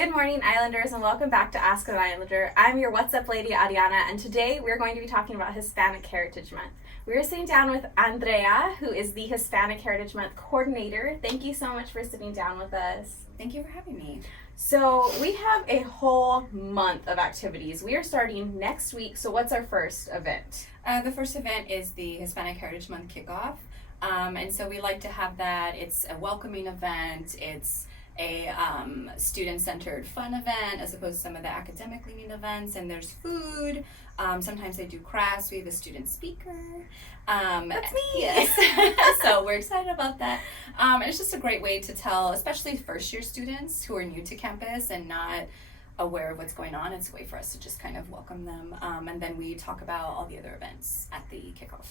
Good morning, Islanders, and welcome back to Ask an Islander. I'm your What's Up lady, Ariana, and today we're going to be talking about Hispanic Heritage Month. We're sitting down with Andrea, who is the Hispanic Heritage Month coordinator. Thank you so much for sitting down with us. Thank you for having me. So we have a whole month of activities. We are starting next week, so what's our first event? The first event is the Hispanic Heritage Month kickoff. And so we like to have that. It's a welcoming event. It's a student-centered fun event as opposed to some of the academic leaning events, and there's food. Sometimes they do crafts. We have a student speaker. That's me. Yes. So we're excited about that. And it's just a great way to tell, especially first-year students who are new to campus and not aware of what's going on. It's a way for us to just kind of welcome them. And then we talk about all the other events at the kickoff.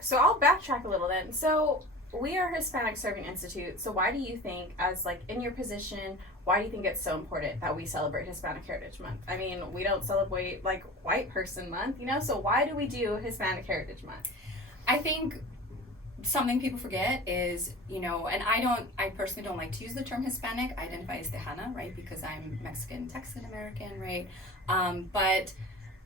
So I'll backtrack a little then. So we are Hispanic Serving Institute, so why do you think, as like in your position, why do you think it's so important that we celebrate Hispanic Heritage Month? I mean, we don't celebrate like White Person Month, so why do we do Hispanic Heritage Month? I think something people forget is, and I personally don't like to use the term Hispanic. I identify as Tejana, right, because I'm Mexican, Texan American, right, but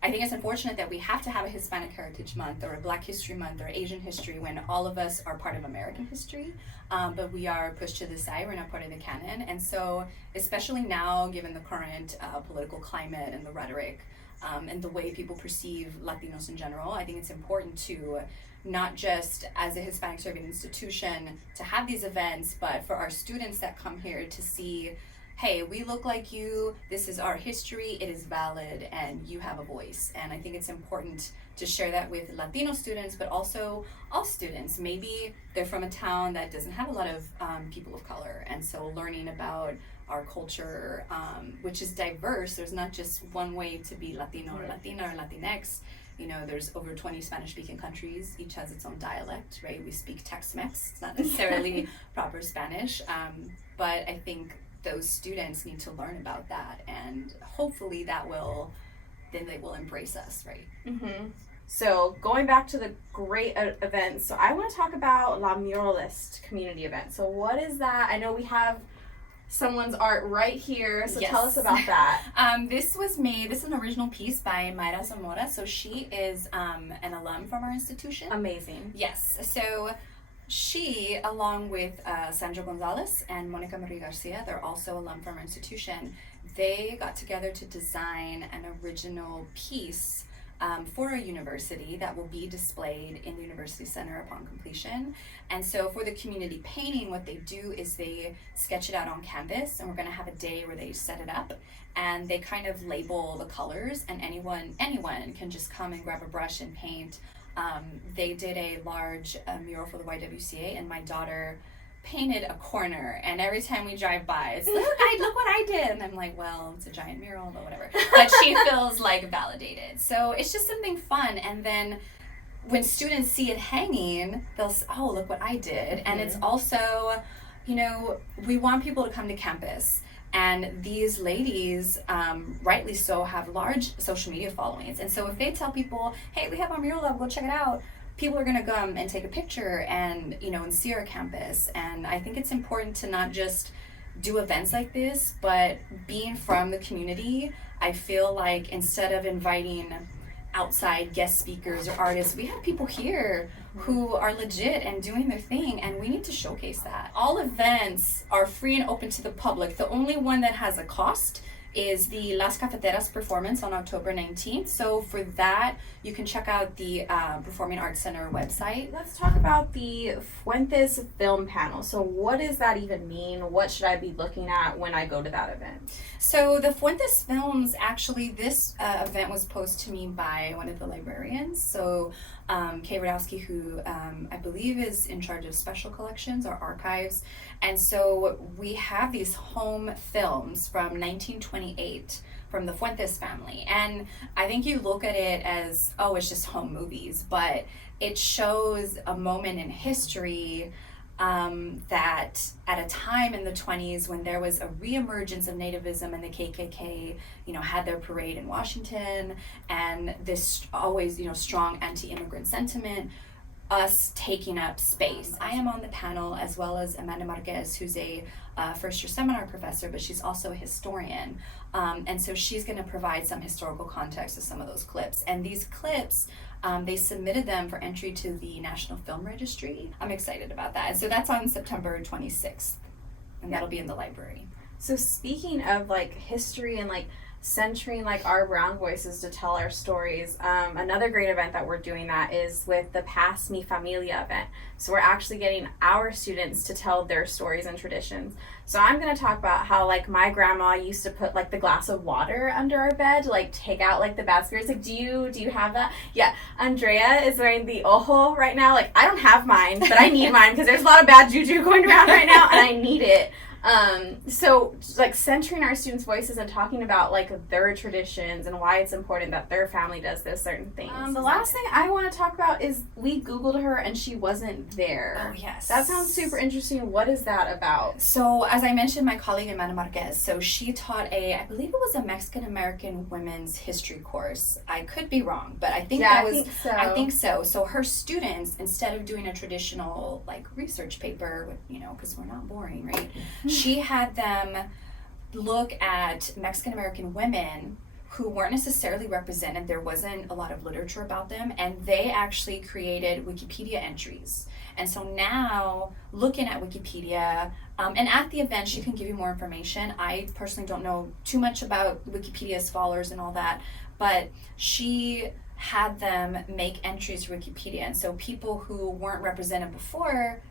I think it's unfortunate that we have to have a Hispanic Heritage Month or a Black History Month or Asian History when all of us are part of American history, but we are pushed to the side. We're not part of the canon. And so, especially now, given the current political climate and the rhetoric and the way people perceive Latinos in general, I think it's important to not just as a Hispanic serving institution to have these events, but for our students that come here to see, hey, we look like you, this is our history, it is valid, and you have a voice. And I think it's important to share that with Latino students, but also all students. Maybe they're from a town that doesn't have a lot of people of color, and so learning about our culture, which is diverse. There's not just one way to be Latino or Latina or Latinx. There's over 20 Spanish-speaking countries. Each has its own dialect, right? We speak Tex-Mex. It's not necessarily proper Spanish, but I think those students need to learn about that, and hopefully then they will embrace us, right? Mm-hmm. So going back to the great events, so I want to talk about La Muralist community event. So what is that? I know we have someone's art right here, so yes. Tell us about that. This is an original piece by Mayra Zamora. So she is an alum from our institution. Amazing. Yes. So she, along with Sandra Gonzalez and Monica Marie Garcia, they're also alum from our institution, they got together to design an original piece for a university that will be displayed in the University Center upon completion. And so for the community painting, what they do is they sketch it out on canvas, and we're going to have a day where they set it up and they kind of label the colors, and anyone can just come and grab a brush and paint. They did a large mural for the YWCA, and my daughter painted a corner, and every time we drive by, it's look what I did, and I'm like, well, it's a giant mural, but whatever. But she feels like validated. So it's just something fun, and then when students see it hanging, they'll say, oh, look what I did. And it's also, we want people to come to campus. And these ladies, rightly so, have large social media followings. And so if they tell people, hey, we have our mural up, go check it out, people are going to come and take a picture and see our campus. And I think it's important to not just do events like this, but being from the community, I feel like instead of inviting outside guest speakers or artists, we have people here who are legit and doing their thing, and we need to showcase that. All events are free and open to the public. The only one that has a cost is the Las Cafeteras performance on October 19th. So for that, you can check out the Performing Arts Center website. Let's talk about the Fuentes Film Panel. So what does that even mean? What should I be looking at when I go to that event? So the Fuentes Films, actually, this event was posed to me by one of the librarians. So Kay Radowski, who I believe is in charge of special collections or archives. And so we have these home films from 1928 from the Fuentes family. And I think you look at it as, oh, it's just home movies, but it shows a moment in history that at a time in the 20s when there was a reemergence of nativism and the KKK, had their parade in Washington, and this always, strong anti-immigrant sentiment, us taking up space. I am on the panel as well as Amanda Marquez, who's a first-year seminar professor, but she's also a historian. And so she's going to provide some historical context to some of those clips. And these clips, they submitted them for entry to the National Film Registry. I'm excited about that. And so that's on September 26th, and that'll be in the library. So speaking of like history and like centering like our brown voices to tell our stories, another great event that we're doing that is with the Pass Mi Familia event. So we're actually getting our students to tell their stories and traditions. So I'm going to talk about how like my grandma used to put like the glass of water under our bed to like take out like the bad spirits. Like do you have that? Yeah, Andrea is wearing the ojo right now. Like I don't have mine, but I need mine because there's a lot of bad juju going around right now and I need it. So like centering our students' voices and talking about like their traditions and why it's important that their family does those certain things. The last thing I want to talk about is we Googled her and she wasn't there. Oh, yes. That sounds super interesting. What is that about? So as I mentioned, my colleague Amanda Marquez, so she taught I believe it was a Mexican-American women's history course. I could be wrong, but I think I think so. I think so. So her students, instead of doing a traditional like research paper with, because we're not boring, right? She had them look at Mexican-American women who weren't necessarily represented. There wasn't a lot of literature about them, and they actually created Wikipedia entries. And so now, looking at Wikipedia, and at the event, she can give you more information. I personally don't know too much about Wikipedia scholars and all that, but she had them make entries to Wikipedia. And so people who weren't represented before,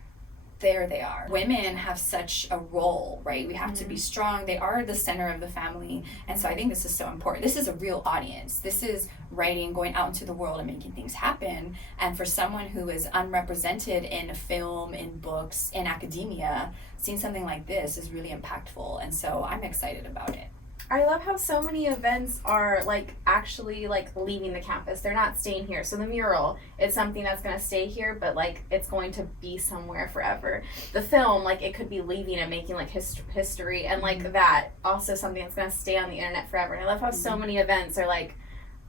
there they are. Women have such a role, right? We have to be strong. They are the center of the family. And so I think this is so important. This is a real audience. This is writing, going out into the world and making things happen. And for someone who is unrepresented in film, in books, in academia, seeing something like this is really impactful. And so I'm excited about it. I love how so many events are like actually like leaving the campus. They're not staying here. So the mural, it's something that's going to stay here, but like it's going to be somewhere forever. The film, like it could be leaving and making like history, and like that also something that's going to stay on the internet forever. And I love how so many events are like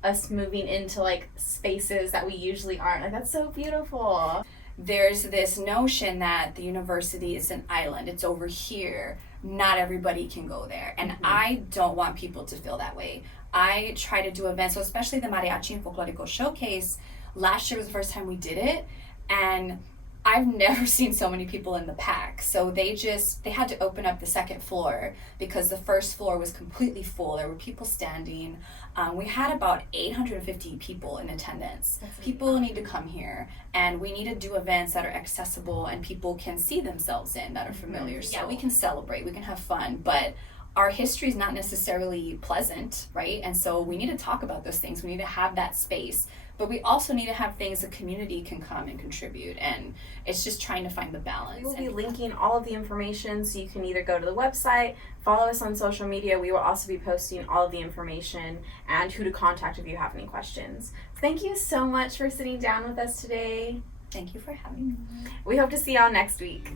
us moving into like spaces that we usually aren't. Like that's so beautiful. There's this notion that the university is an island. It's over here. Not everybody can go there. And I don't want people to feel that way. I try to do events, so especially the Mariachi and Folklorico Showcase. Last year was the first time we did it, and I've never seen so many people in the pack. So they had to open up the second floor because the first floor was completely full. There were people standing. We had about 850 people in attendance. People need to come here, and we need to do events that are accessible and people can see themselves in, that are familiar. So we can celebrate, we can have fun, but our history is not necessarily pleasant, right? And so we need to talk about those things. We need to have that space. But we also need to have things the community can come and contribute, and it's just trying to find the balance. We will be linking all of the information, so you can either go to the website, follow us on social media. We will also be posting all of the information and who to contact if you have any questions. Thank you so much for sitting down with us today. Thank you for having me. We hope to see y'all next week.